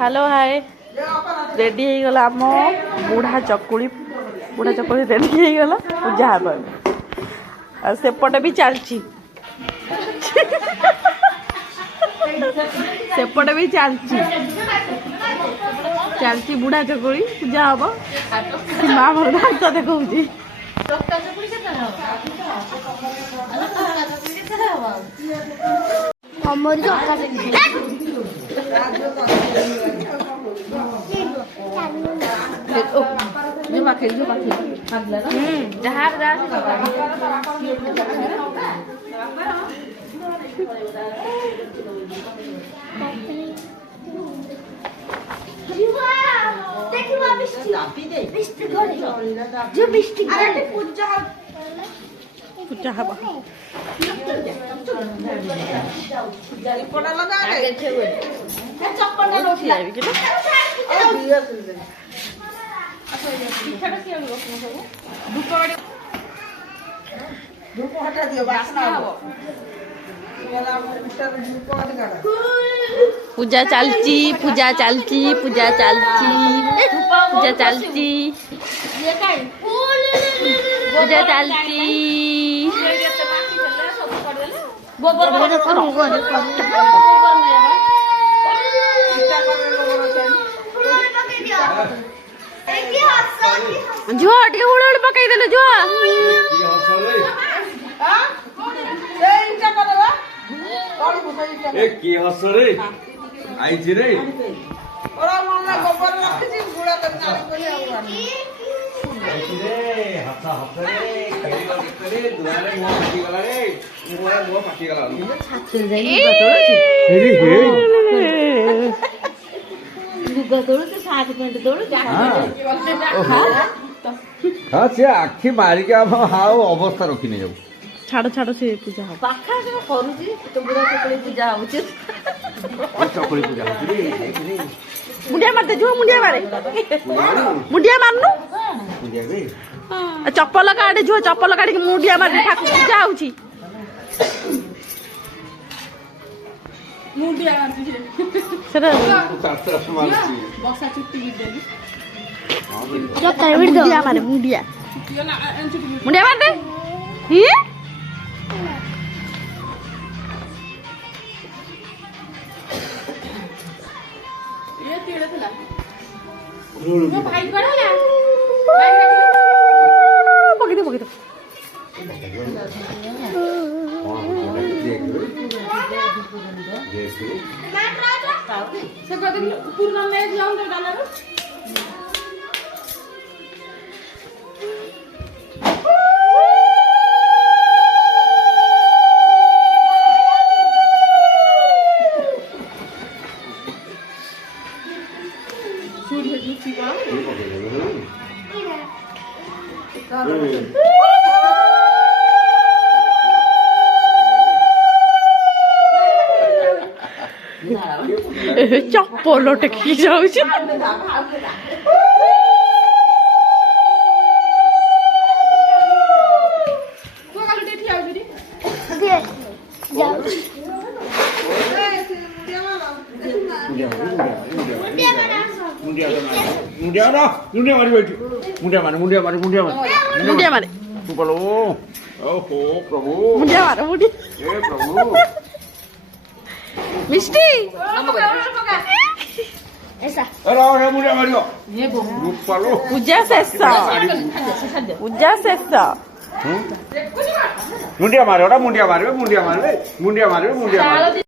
hello hi ready हो गला आम बुढ़ा चकुड़ी रेडी हो गला पूजा हाँ सेपटे भी चलती सेपटे भी चलती बुढ़ा चकुड़ी पूजा हम माँ मोर दांत देखा पूजा हवा पूजा चलती पूजा चलती पूजा चलती पूजा चलती पूजा चलती जुआ टे उड़ उड़ पकई देले जुआ ए की हस रे आइछि रे ओरा मन्ना गोबर रखछि गुड़ा त नाली कोले आउरानी आइछि रे हसा रे खेली करे दुआरे मो फाटी गला रे मोरा मो फाटी गला छात्र जाई रे लुगा तोड़ के साथ पेंट तोड़ हां से आखी मारी के हम हाउ अवस्था रखी नै जाऊ छाड़ छाड़ से पूजा हो पाखा के करूची तो बुढ़ा चकुड़ी पूजा होची चकुड़ी पूजा होची रे मुंडिया मारते जो मुंडिया मारे मुंडिया मारनु पूजा रे चप्पल काढे जो चप्पल काढी के मुंडिया मारते ठाकुर पूजा होची मुंडिया मारती सेरा शास्त्र मारती बक्सा चुट्टी गिरदेली जो काइड मुंडिया मारे मुंडिया मुंडिया मारते ही ये तेरे थला जो भाई पड़ा ना पकड़ पकड़ से कदम पूर्ण में जाऊं तो डाला रो सूर्य जी का चप्पल टेकी जाऊची मुंडिया मारे तू बोलो ओहो प्रभु मुंडिया मारे मुंडिया हे प्रभु मिष्टी ऐसा अरे हे मुंडिया मारियो ये बो रूपालो पूजा शेष पूजा शेष मुंडिया मारे मुंडिया मारे मुंडिया मारे मुंडिया मारे